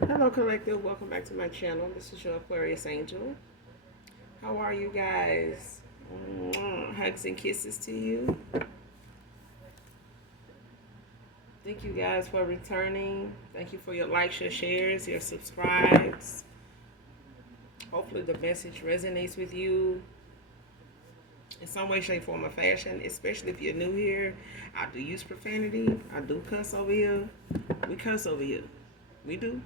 Hello, Collective. Welcome back to my channel. This is your Aquarius Angel. How are you guys? Hugs and kisses to you. Thank you guys for returning. Thank you for your likes, your shares, your subscribes. Hopefully the message resonates with you in some way, shape, form, or fashion, especially if you're new here. I do use profanity. I do cuss over here. We cuss over here. We do.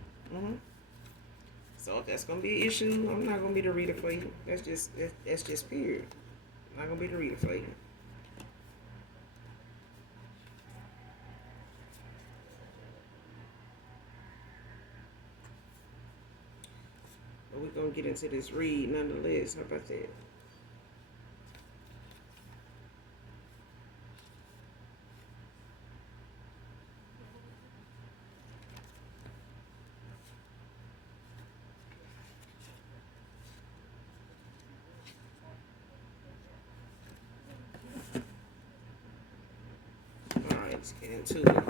So if that's gonna be an issue, I'm not gonna be the reader for you. That's just period. I'm not gonna be the reader for you. But we're gonna get into this read nonetheless. How about that? Alright, let's get into it.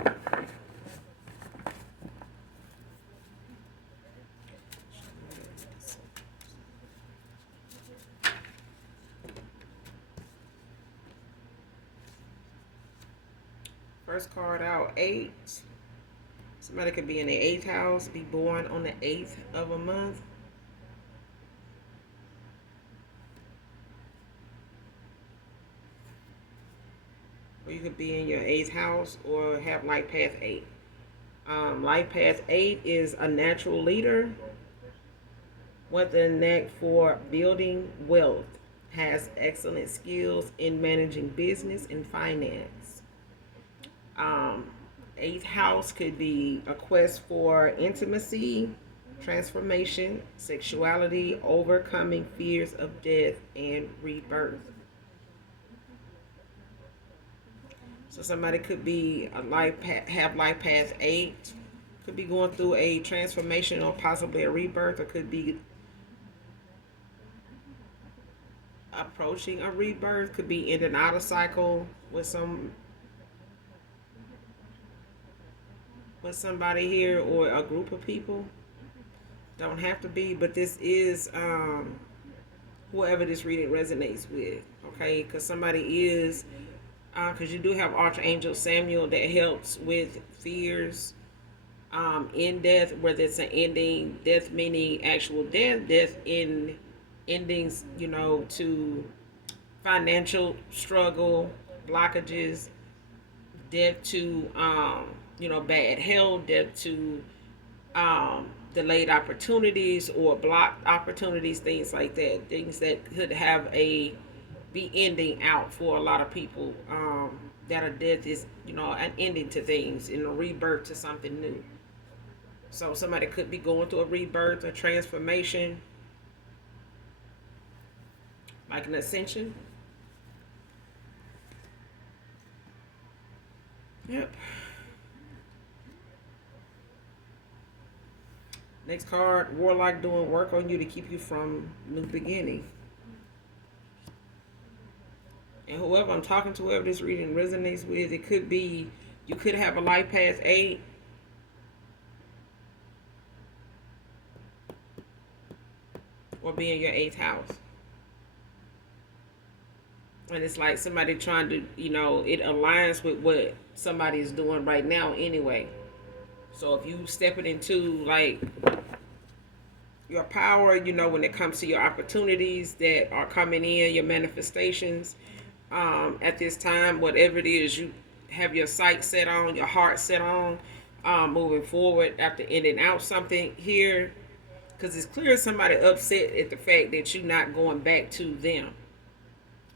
First card out, 8. Somebody could be in the 8th house, be born on the 8th of a month. Or you could be in your 8th house or have life path 8. Life path 8 is a natural leader with a knack for building wealth, has excellent skills in managing business and finance. 8th house could be a quest for intimacy, transformation, sexuality, overcoming fears of death, and rebirth. So somebody could be have life path 8, could be going through a transformation or possibly a rebirth, or could be approaching a rebirth, could be in and out of cycle with somebody here or a group of people. Don't have to be, but this is whoever this reading resonates with, okay? Because somebody is, because you do have Archangel Samuel that helps with fears in death, whether it's an ending, death meaning actual death in endings, to financial struggle, blockages, death to bad health, death to delayed opportunities or blocked opportunities, things like that, things that could have be ending out for a lot of people. That a death is an ending to things and a rebirth to something new. So somebody could be going through a rebirth, a transformation, like an ascension. Yep. Next card, Warlock doing work on you to keep you from new beginning. And whoever I'm talking to, whoever this reading resonates with, it could be, you could have a life path 8. Or be in your 8th house. And it's like somebody trying to, it aligns with what somebody is doing right now anyway. So if you stepping into like your power, when it comes to your opportunities that are coming in, your manifestations, at this time, whatever it is you have your sight set on, your heart set on, moving forward after ending out something here, because it's clear somebody upset at the fact that you're not going back to them,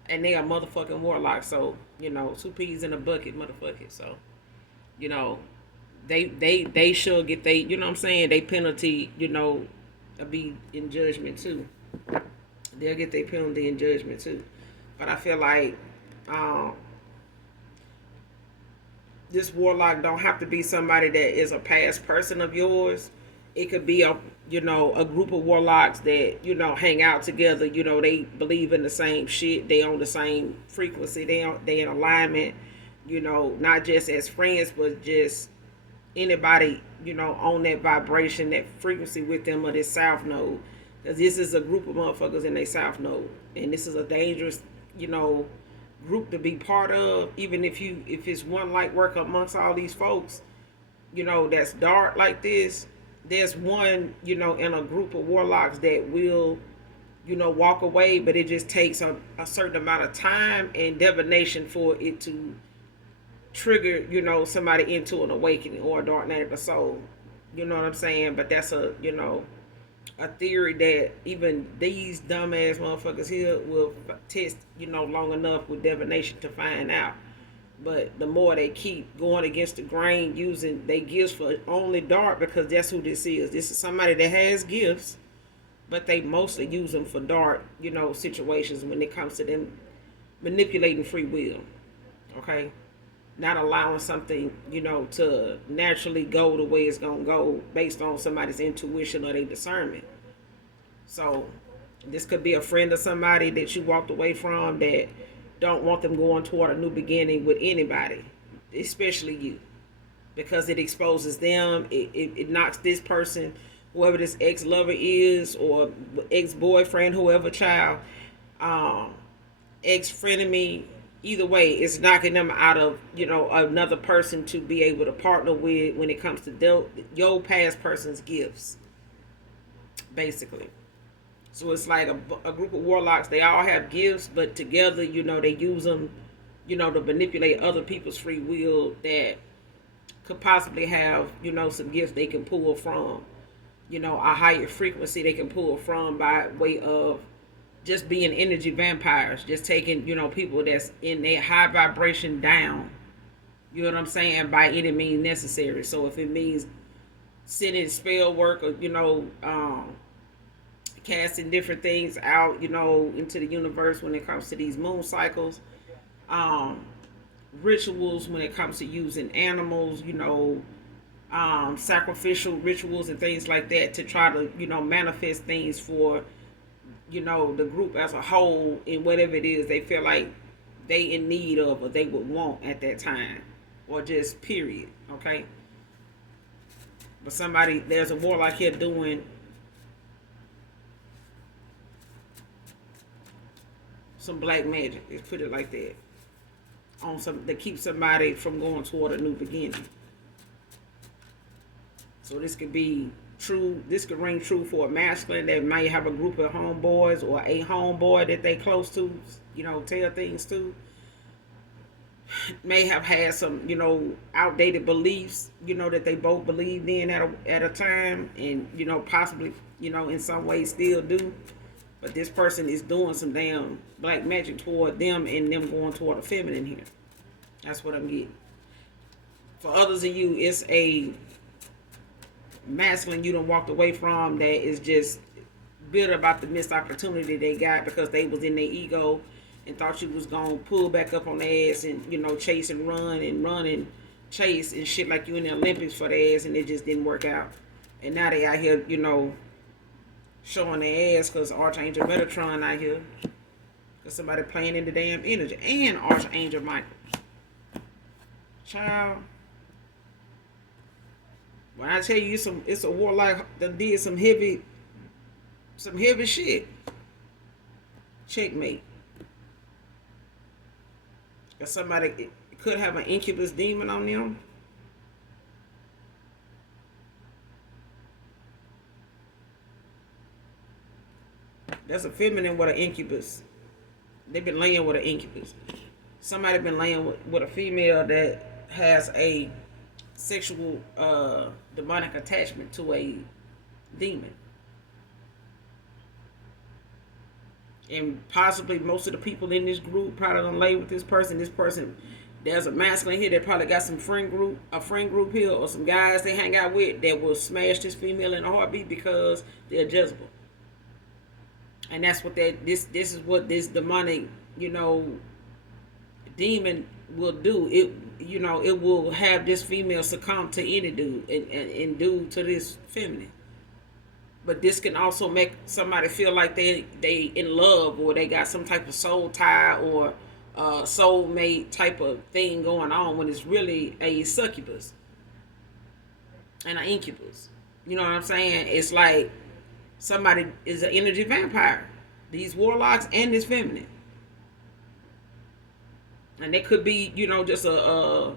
and they are motherfucking warlocks. So 2 peas in a bucket, motherfucker. So they should get they penalty. Be in judgment too. They'll get their penalty in judgment too. But I feel like this warlock don't have to be somebody that is a past person of yours. It could be a group of warlocks that hang out together. They believe in the same shit. They on the same frequency. They in alignment. Not just as friends, but just anybody on that vibration, that frequency with them or this south node. Because this is a group of motherfuckers in their south node. And this is a dangerous, group to be part of. Even if it's one light work amongst all these folks, that's dark like this, there's one, in a group of warlocks that will, walk away, but it just takes a certain amount of time and divination for it to trigger, somebody into an awakening or a dark night of the soul. You know what I'm saying? But that's a theory that even these dumbass motherfuckers here will test, long enough with divination to find out. But the more they keep going against the grain, using their gifts for only dark, because that's who this is. This is somebody that has gifts, but they mostly use them for dark, situations when it comes to them manipulating free will. Okay? Not allowing something, to naturally go the way it's going to go based on somebody's intuition or their discernment. So this could be a friend of somebody that you walked away from that don't want them going toward a new beginning with anybody, especially you, because it exposes them. It knocks this person, whoever this ex-lover is, or ex-boyfriend, whoever child, ex-frenemy, either way, it's knocking them out of, another person to be able to partner with when it comes to your past person's gifts, basically. So it's like a group of warlocks. They all have gifts, but together, they use them, to manipulate other people's free will that could possibly have, some gifts they can pull from, a higher frequency they can pull from by way of just being energy vampires, just taking, people that's in their high vibration down, you know what I'm saying, by any means necessary. So if it means sending spell work or, casting different things out, into the universe when it comes to these moon cycles, rituals when it comes to using animals, sacrificial rituals and things like that to try to, manifest things for, the group as a whole in whatever it is they feel like they in need of or they would want at that time, or just period. Okay. But there's a warlock here doing some black magic, let's put it like that, to keep somebody from going toward a new beginning. So this could be true. This could ring true for a masculine that might have a group of homeboys or a homeboy that they close to, tell things to. May have had some, outdated beliefs, that they both believed in at a time, and possibly, in some ways still do. But this person is doing some damn black magic toward them and them going toward a feminine here. That's what I'm getting. For others of you, it's a masculine you done walked away from that is just bitter about the missed opportunity they got because they was in their ego and thought you was going to pull back up on their ass and, chase and run and chase and shit like you in the Olympics for their ass, and it just didn't work out. And now they out here, showing their ass because Archangel Michael&Metatron out here. Because somebody playing in the damn energy. And Archangel Michael. Child. When I tell you it's a warlock that did some heavy shit. Checkmate. Because somebody could have an incubus demon on them. That's a feminine with an incubus. They've been laying with an incubus. Somebody been laying with a female that has a sexual demonic attachment to a demon. And possibly most of the people in this group probably gonna lay with this person. This person, there's a masculine here that probably got a friend group here, or some guys they hang out with that will smash this female in a heartbeat because they're Jezebel. And that's what this is what this demonic, demon will do. It will have this female succumb to any dude and do to this feminine. But this can also make somebody feel like they in love, or they got some type of soul tie or soulmate type of thing going on when it's really a succubus. and an incubus. You know what I'm saying? It's like somebody is an energy vampire. These warlocks and this feminine, and they could be, just a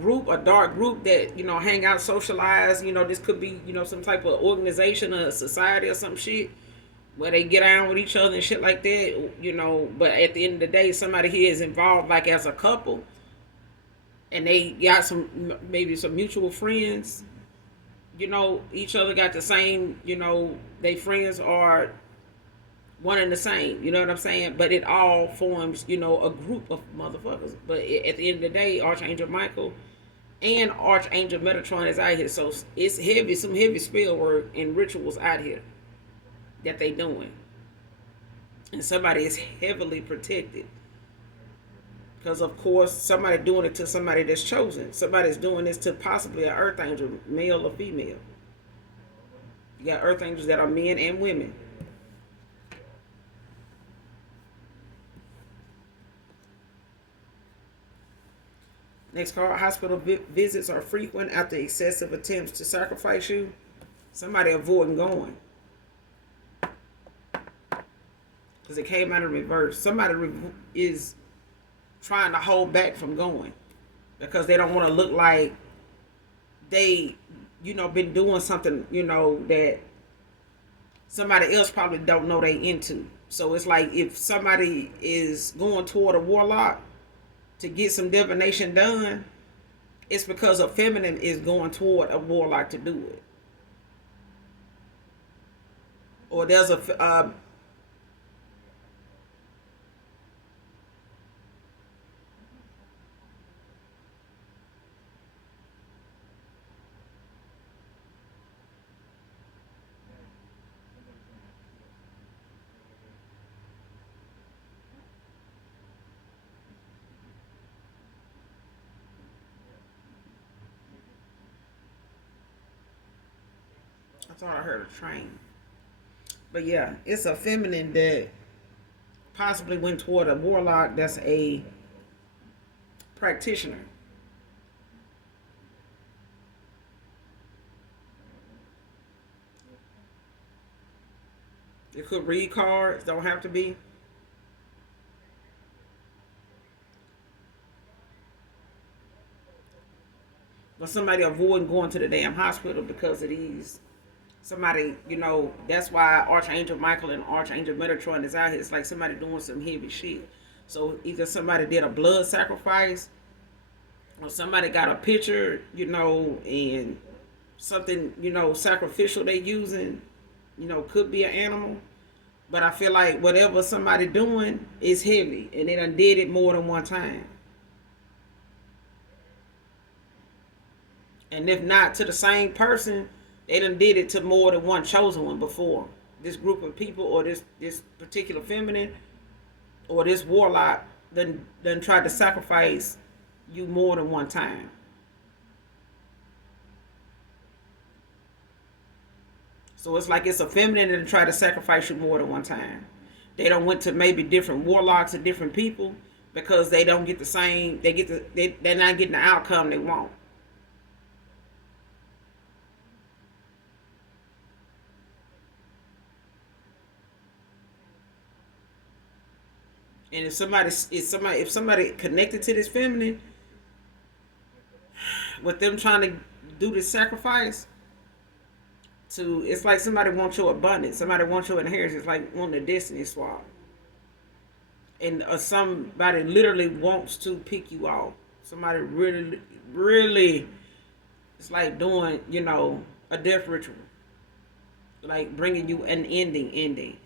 group, a dark group that hang out, socialize. This could be some type of organization or society or some shit where they get on with each other and shit like that. But at the end of the day, somebody here is involved, like as a couple, and they got maybe some mutual friends. Each other got the same. They friends are one and the same. You know what I'm saying? But it all forms, a group of motherfuckers. But at the end of the day, Archangel Michael and Archangel Metatron is out here. So it's heavy, some heavy spell work and rituals out here that they doing. And somebody is heavily protected. Because, of course, somebody doing it to somebody that's chosen. Somebody's doing this to possibly an earth angel, male or female. You got earth angels that are men and women. Next card, hospital visits are frequent after excessive attempts to sacrifice you. Somebody avoiding going. Because it came out in reverse. Somebody is trying to hold back from going because they don't want to look like they, been doing something, that somebody else probably don't know they into. So it's like if somebody is going toward a warlock to get some divination done, it's because a feminine is going toward a warlock to do it. Or there's a I thought I heard a train. But yeah, it's a feminine that possibly went toward a warlock that's a practitioner. It could read cards, don't have to be. But somebody avoiding going to the damn hospital because of these. Somebody, that's why Archangel Michael and Archangel Metatron is out here. It's like somebody doing some heavy shit. So either somebody did a blood sacrifice or somebody got a picture, and something, sacrificial they using, could be an animal. But I feel like whatever somebody doing is heavy and they done did it more than one time. And if not to the same person, they done did it to more than one chosen one before. This group of people or this particular feminine or this warlock done tried to sacrifice you more than one time. So it's like it's a feminine that try to sacrifice you more than one time. They don't went to maybe different warlocks or different people because they don't get the same. They're not getting the outcome they want. And if somebody connected to this feminine, with them trying to do this sacrifice, it's like somebody wants your abundance, somebody wants your inheritance, it's like wanting a destiny swap, and somebody literally wants to pick you off. Somebody really, really, it's like doing a death ritual, like bringing you an ending.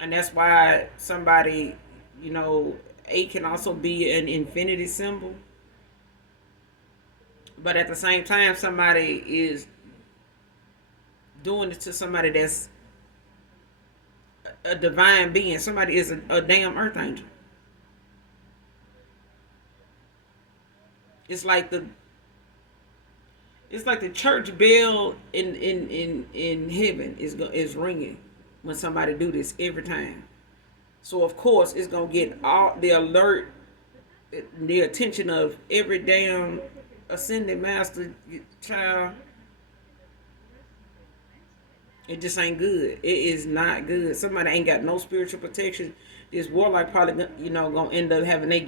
And that's why somebody, 8 can also be an infinity symbol. But at the same time, somebody is doing it to somebody that's a divine being. Somebody is a damn earth angel. It's like the church bell in heaven is ringing when somebody do this every time. So of course it's gonna get all the alert the attention of every damn ascended master child. It just ain't good. It is not good. Somebody ain't got no spiritual protection. This warlock probably, gonna end up having they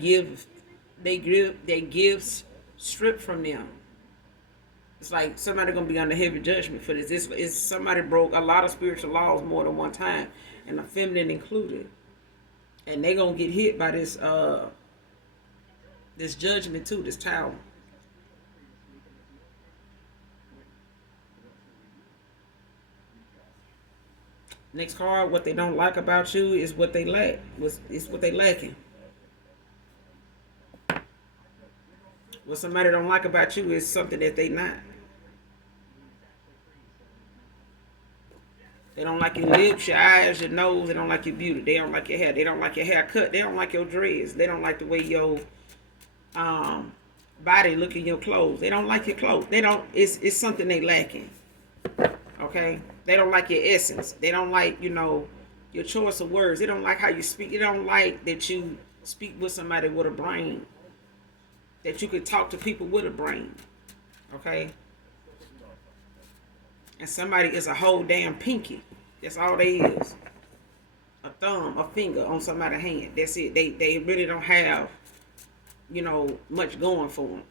gifts stripped from them. It's like somebody gonna be under heavy judgment for this. This is somebody broke a lot of spiritual laws more than one time, and the feminine included, and they gonna get hit by this judgment too. This tower. Next card, what they don't like about you is what they lack. It's what they lacking. What somebody don't like about you is something that they not. They don't like your lips, your eyes, your nose. They don't like your beauty. They don't like your hair. They don't like your haircut. They don't like your dreads. They don't like the way your body look in your clothes. They don't like your clothes. They don't. It's something they lacking. Okay. They don't like your essence. They don't like your choice of words. They don't like how you speak. They don't like that you speak with somebody with a brain. That you could talk to people with a brain. Okay. And somebody is a whole damn pinky. That's all they is. A thumb, a finger on somebody's hand. That's it. They really don't have, much going for them.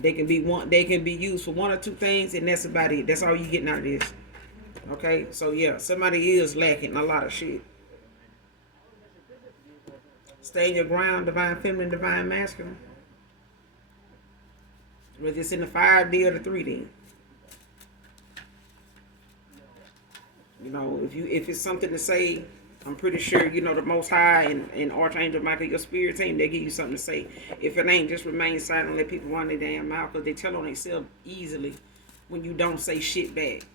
They can be used for one or two things, and that's about it. That's all you getting out of this. Okay? So yeah, somebody is lacking a lot of shit. Stay in your ground, divine feminine, divine masculine. Whether it's in the 5D or the 3D. If it's something to say, I'm pretty sure, the Most High and Archangel Michael, your spirit team, they give you something to say. If it ain't, just remain silent and let people run their damn mouth, because they tell on themselves easily when you don't say shit back.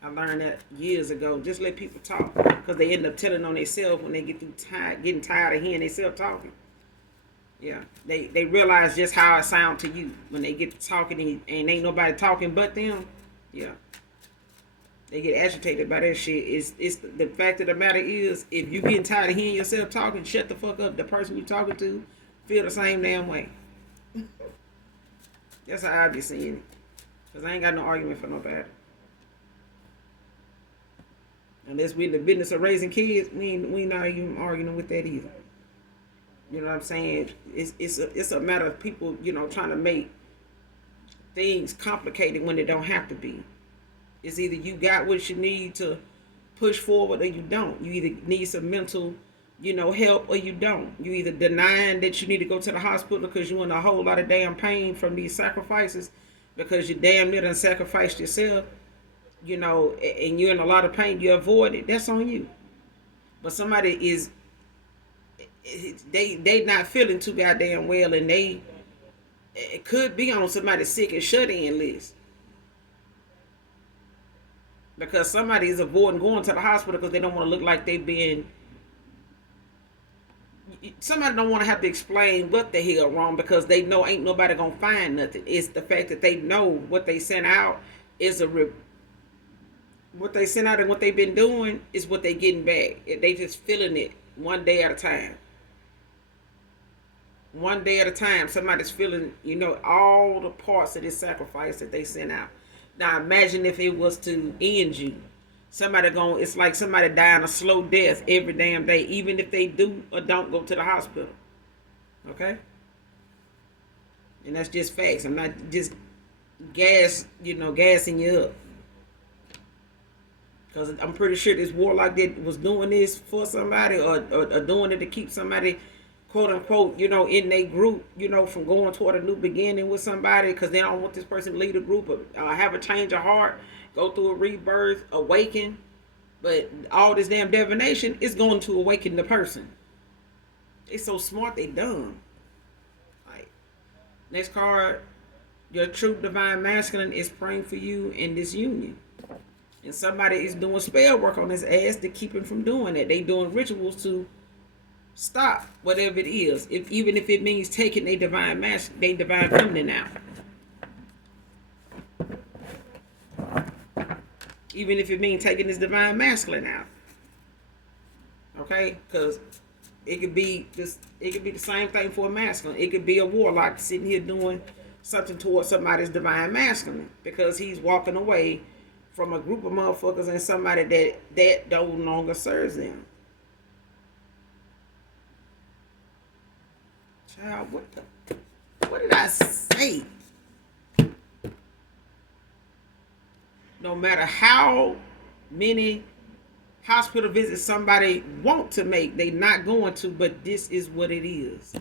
I learned that years ago. Just let people talk, because they end up telling on themselves when they getting tired of hearing themselves talking. Yeah, they realize just how it sounds to you when they get to talking and ain't nobody talking but them. Yeah. They get agitated by that shit. It's the fact of the matter is, if you getting tired of hearing yourself talking, shut the fuck up. The person you talking to feel the same damn way. That's how I be seeing it. Because I ain't got no argument for nobody. Unless we in the business of raising kids, we not even arguing with that either. You know what I'm saying? It's a matter of people, trying to make things complicated when they don't have to be. It's either you got what you need to push forward or you don't. You either need some mental, help or you don't. You either denying that you need to go to the hospital because you're in a whole lot of damn pain from these sacrifices because you damn near done sacrificed yourself, and you're in a lot of pain, you avoid it. That's on you. But somebody is, they not feeling too goddamn well, and it could be on somebody's sick and shut-in list. Because somebody is avoiding going to the hospital because they don't want to look like they've been. Somebody don't want to have to explain what the hell wrong because they know ain't nobody gonna find nothing. It's the fact that they know what they sent out is what they sent out and what they've been doing is what they getting back. They just feeling it one day at a time. One day at a time, somebody's feeling, all the parts of this sacrifice that they sent out. Now imagine if it was to end you. It's like somebody dying a slow death every damn day, even if they do or don't go to the hospital. Okay? And that's just facts. I'm not just gassing you up. Because I'm pretty sure this warlock that was doing this for somebody or doing it to keep somebody, quote unquote, in their group, from going toward a new beginning with somebody because they don't want this person to lead a group or have a change of heart, go through a rebirth, awaken. But all this damn divination is going to awaken the person. They so smart, they dumb. Like, next card, your true divine masculine is praying for you in this union. And somebody is doing spell work on his ass to keep him from doing it. They doing rituals to stop whatever it is, even if it means taking their divine feminine out. Even if it means taking this divine masculine out. Okay? Because It could be this. It could be the same thing for a masculine. It could be a warlock sitting here doing something towards somebody's divine masculine because he's walking away from a group of motherfuckers and somebody that no longer serves them. Child, what did I say? No matter how many hospital visits somebody want to make, they not going to, but this is what it is.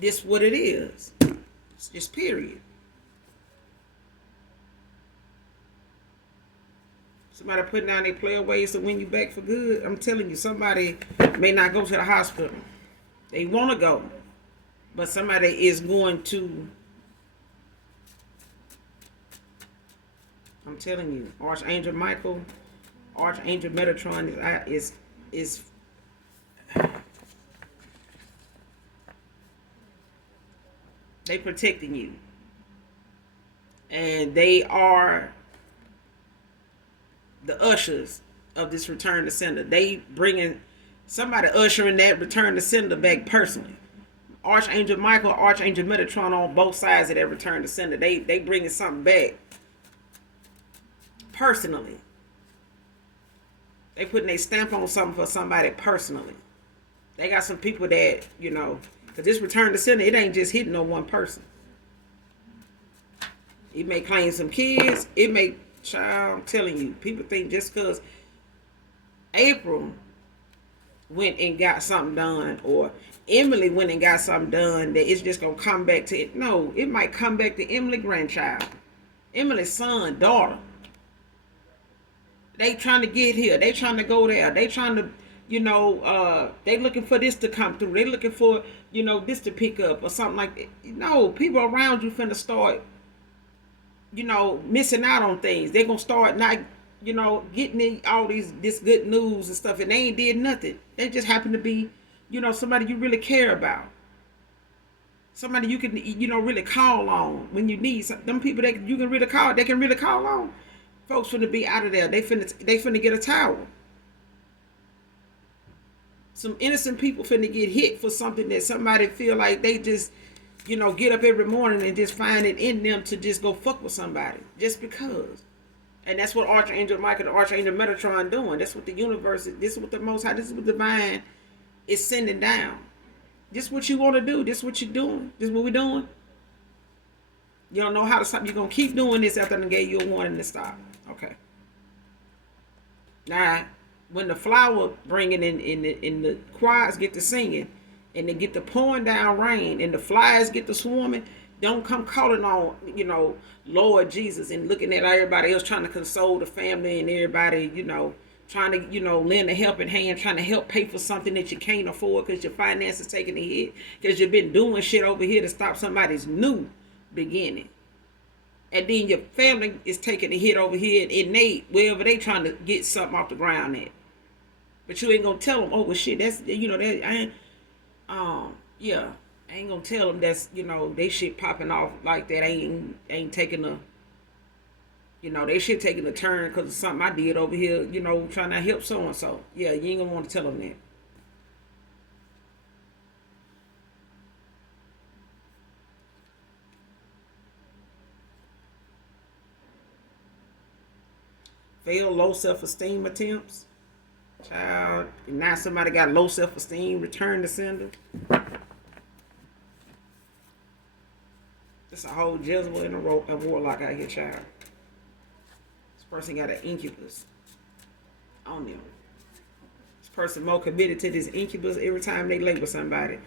This what it is. It's just period. Somebody putting down their player ways to win you back for good. I'm telling you, somebody may not go to the hospital. They want to go, but somebody is going to. I'm telling you, Archangel Michael, Archangel Metatron is they protecting you, and they are the ushers of this return to sender. They bringing somebody ushering that return to sender back personally. Archangel Michael, Archangel Metatron on both sides of that return to sender. They bringing something back personally. They putting a stamp on something for somebody personally. They got some people that, because this return to sender, it ain't just hitting on one person. It may claim some kids. It may, child, I'm telling you, people think just because April went and got something done, or Emily went and got something done, that it's just going to come back to it. No, it might come back to Emily's grandchild, Emily's son, daughter. They trying to get here. They trying to go there. They trying to, they looking for this to come through. They looking for, this to pick up or something like that. No, people around you finna start, missing out on things. They gonna start not, getting in all this good news and stuff, and they ain't did nothing. They just happen to be, somebody you really care about. Somebody you can, really call on when you need some. Them people that you can really call, they can really call on. Folks finna be out of there. They finna get a towel. Some innocent people finna get hit for something that somebody feel like they just, get up every morning and just find it in them to just go fuck with somebody just because. And that's what Archangel Michael and Archangel Metatron doing. That's what the universe is. This is what the Most High, this is what the divine is sending down. This is what you want to do. This is what you're doing. This is what we're doing. You don't know how to stop. You're going to keep doing this after I gave you a warning to stop. Okay. Now, when the flower bringing in the choirs get to singing, and they get to pouring down rain, and the flies get to swarming, don't come calling on, Lord Jesus, and looking at everybody else trying to console the family and everybody, trying to, lend a helping hand, trying to help pay for something that you can't afford because your finances taking a hit, because you've been doing shit over here to stop somebody's new beginning. And then your family is taking a hit over here, and wherever they trying to get something off the ground at. But you ain't gonna tell them, oh well shit, that's that I ain't I ain't gonna tell them that's they shit popping off like that. Ain't taking a they shit taking a turn because of something I did over here, trying to help so and so. Yeah, you ain't gonna want to tell them that. Failed low self-esteem attempts. Child, now somebody got low self-esteem, return to sender. That's a whole Jezebel and a warlock out here, child. This person got an incubus on them. This person more committed to this incubus every time they lay with somebody.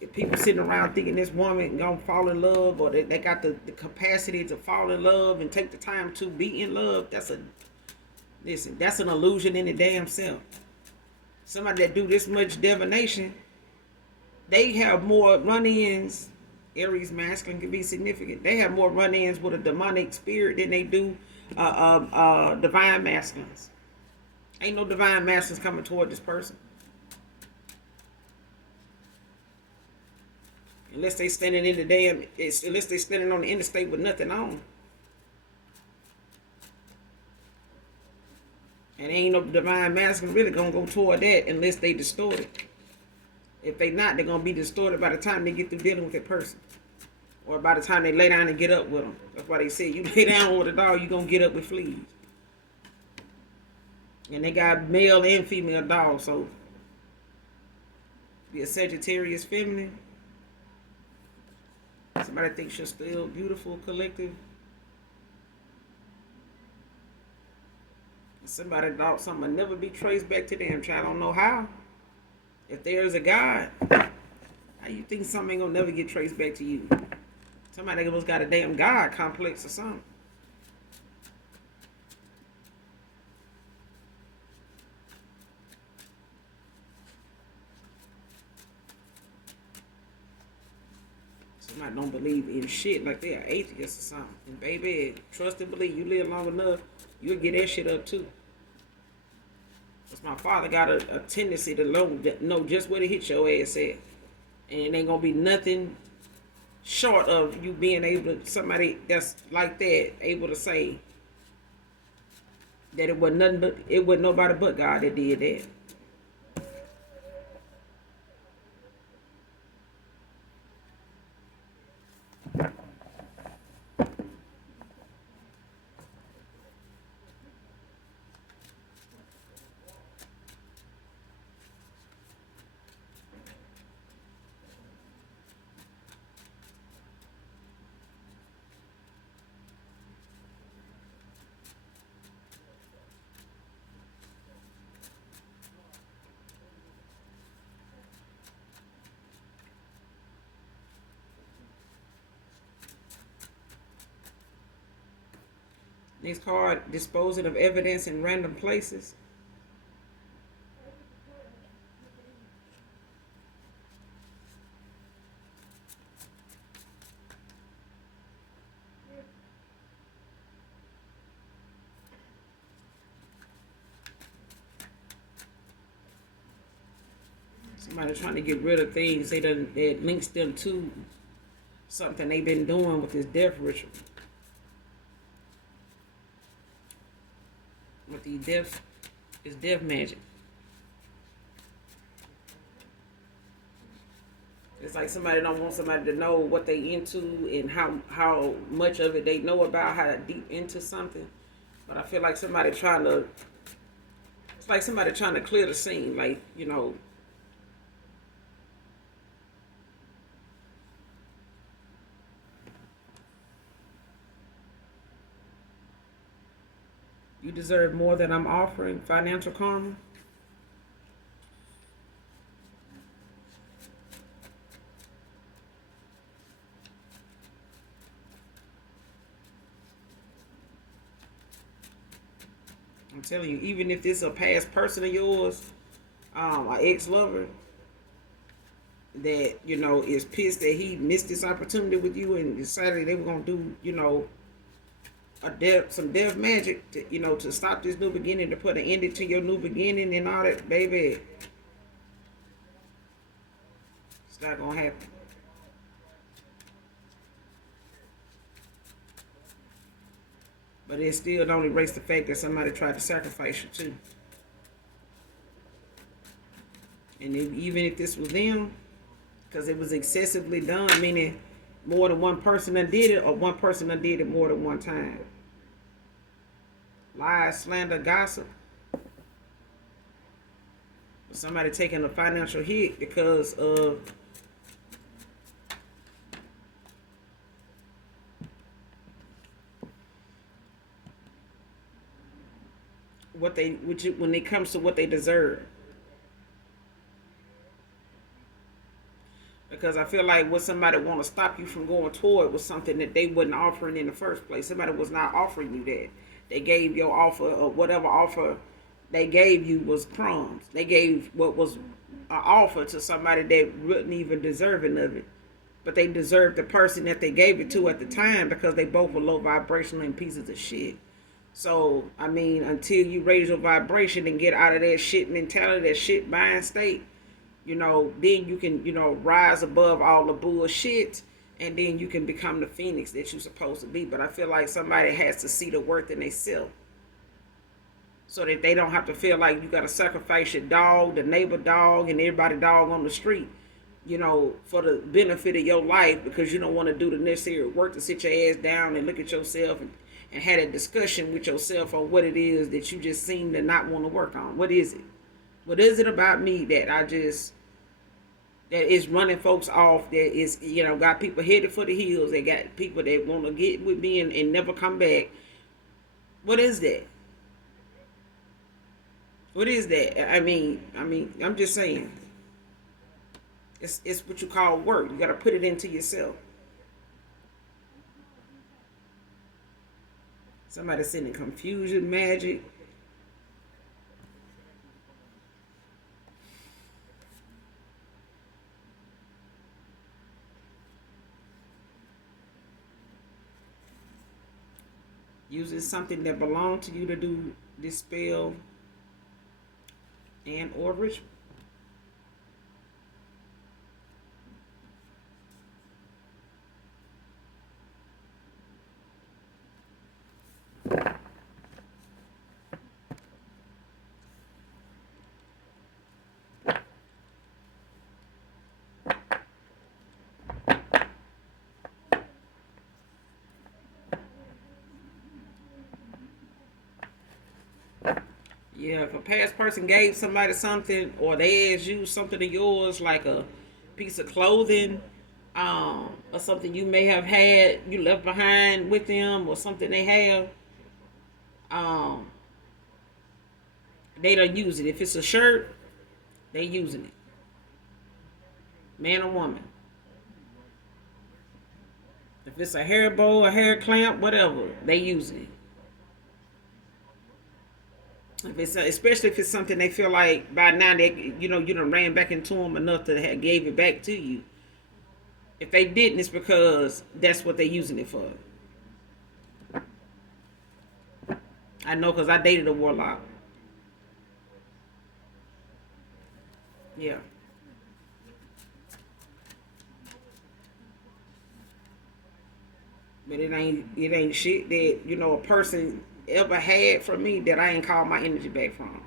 If people sitting around thinking this woman gonna fall in love, or they got the capacity to fall in love and take the time to be in love, that's an illusion in the damn self. Somebody that do this much divination, they have more run-ins. Aries masculine can be significant. They have more run-ins with a demonic spirit than they do divine masculines. Ain't no divine masculines coming toward this person. Unless they standing in the unless they standing on the interstate with nothing on. And ain't no divine masculine really gonna go toward that unless they distort it. If they not, they're gonna be distorted by the time they get through dealing with that person, or by the time they lay down and get up with them. That's why they say you lay down with a dog, you gonna get up with fleas. And they got male and female dogs, so be a Sagittarius feminine. Somebody thinks you're still beautiful, collective. Somebody thought something will never be traced back to them. I don't know how. If there's a God, how you think something ain't gonna never get traced back to you? Somebody must got a damn God complex or something. Somebody don't believe in shit like they are atheists or something. And baby, trust and believe. You live long enough, you'll get that shit up too. Because my father got a tendency to know just where to hit your ass at. And it ain't gonna be nothing short of you being able to, somebody that's like that, able to say that it wasn't nothing but, it wasn't nobody but God that did that. Next card, disposing of evidence in random places. Somebody trying to get rid of things that links them to something they've been doing with this death ritual. With the death is death magic. It's like somebody don't want somebody to know what they into and how much of it they know about, how deep into something. But I feel like it's like somebody trying to clear the scene, like, you know. You deserve more than I'm offering. Financial karma. I'm telling you, even if this is a past person of yours, an ex-lover, that, you know, is pissed that he missed this opportunity with you and decided they were going to do, you know, some death magic to, you know, to stop this new beginning, to put an ending to your new beginning and all that, baby. It's not gonna happen. But it still don't erase the fact that somebody tried to sacrifice you too. And even if this was them, because it was excessively done, meaning more than one person done did it, or one person done did it more than one time. Lies, slander, gossip. Somebody taking a financial hit because of when it comes to what they deserve. Because I feel like what somebody want to stop you from going toward was something that they wasn't offering in the first place. Somebody was not offering you that. They gave your offer, or whatever offer they gave you was crumbs. They gave what was an offer to somebody that wouldn't even deserving of it. But they deserved the person that they gave it to at the time, because they both were low vibrational and pieces of shit. So, I mean, until you raise your vibration and get out of that shit mentality, that shit mind state, you know, then you can, you know, rise above all the bullshit, and then you can become the phoenix that you're supposed to be. But I feel like somebody has to see the worth in themselves. so that they don't have to feel like you got to sacrifice your dog, the neighbor dog, and everybody dog on the street, for the benefit of your life, because you don't want to do the necessary work to sit your ass down and look at yourself and had a discussion with yourself on what it is that you just seem to not want to work on. What is it? What is it about me that that is running folks off, that is, got people headed for the hills, they got people that want to get with me and never come back? What is that? What is that? I mean, I'm just saying. It's what you call work. You got to put it into yourself. Somebody sending confusion, magic. Using something that belonged to you to do this spell and or ritual. Yeah, if a past person gave somebody something, or they asked you something of yours, like a piece of clothing, or something you may have had you left behind with them, or something they have, um, they don't use it. If it's a shirt, they using it. Man or woman. If it's a hair bow, a hair clamp, whatever, they using it. If it's especially if it's something they feel like by now they you done ran back into them enough to have gave it back to you. If they didn't, it's because that's what they're using it for. I know, because I dated a warlock. Yeah. But it ain't shit that a person ever had from me that I ain't called my energy back from.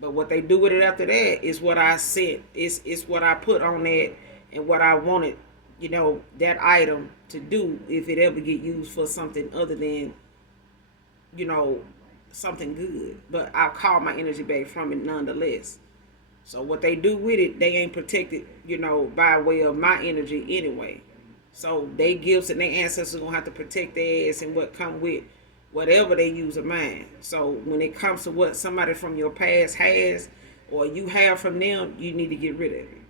But what they do with it after that is what I said. It's what I put on that, and what I wanted, that item to do if it ever get used for something other than, you know, something good. But I'll call my energy back from it nonetheless. So what they do with it, they ain't protected, by way of my energy anyway. So they gifts and their ancestors gonna have to protect their ass and what come with whatever they use of mine. So when it comes to what somebody from your past has or you have from them, you need to get rid of it.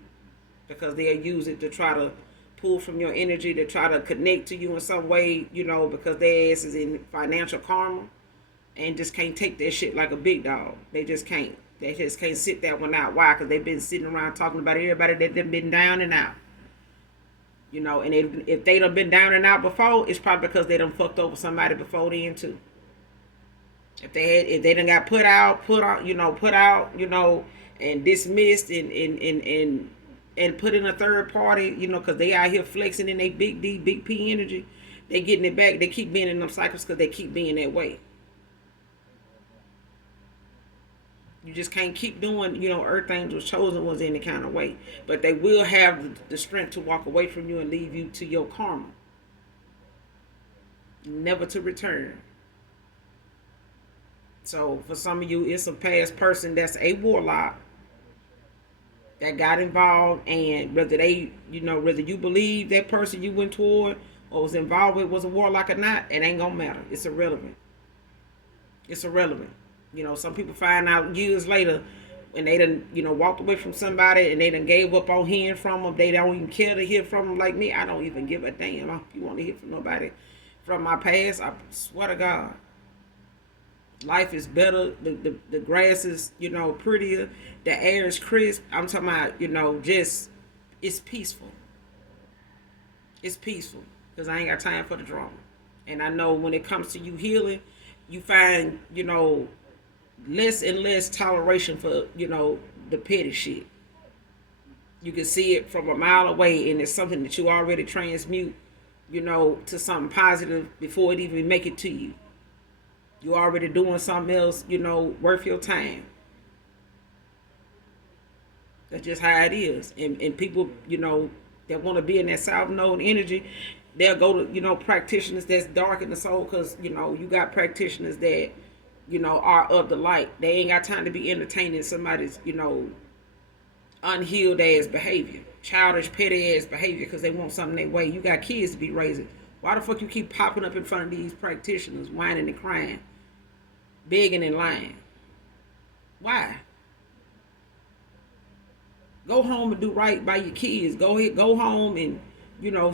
Because they'll use it to try to pull from your energy, to try to connect to you in some way, because their ass is in financial karma and just can't take that shit like a big dog. They just can't. They just can't sit that one out. Why? Because they've been sitting around talking about everybody that they've been down and out. And if they done been down and out before, it's probably because they done fucked over somebody before then too. If they done got put out, and dismissed and put in a third party, because they out here flexing in their big D, big P energy, they getting it back. They keep being in them cycles because they keep being that way. You just can't keep doing, earth angels, chosen ones any kind of way. But they will have the strength to walk away from you and leave you to your karma. Never to return. So for some of you, it's a past person that's a warlock that got involved, and whether whether you believe that person you went toward or was involved with was a warlock or not, it ain't gonna matter. It's irrelevant. It's irrelevant. Some people find out years later when they done, walked away from somebody and they done gave up on hearing from them. They don't even care to hear from them like me. I don't even give a damn if you want to hear from nobody from my past. I swear to God. Life is better. The grass is, prettier. The air is crisp. I'm talking about, just, it's peaceful. It's peaceful because I ain't got time for the drama. And I know when it comes to you healing, you find, less and less toleration for, the petty shit. You can see it from a mile away, and it's something that you already transmute, to something positive before it even make it to you. You already doing something else, worth your time. That's just how it is. And people, that want to be in that South Node energy, they'll go to, practitioners that's dark in the soul because, you got practitioners that, are of the light. They ain't got time to be entertaining somebody's, unhealed ass behavior, childish, petty ass behavior because they want something their way. You got kids to be raising. Why the fuck you keep popping up in front of these practitioners, whining and crying, begging and lying? Why? Go home and do right by your kids. Go ahead, go home and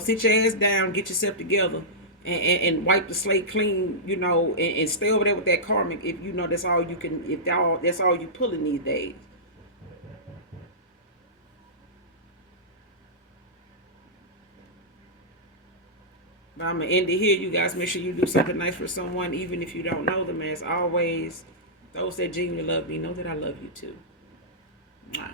sit your ass down, get yourself together, and wipe the slate clean. And stay over there with that karmic. If that's all you can. If that's all you pulling these days. But I'm gonna end it here. You guys make sure you do something nice for someone, even if you don't know them. As always, those that genuinely love me know that I love you too. Mwah.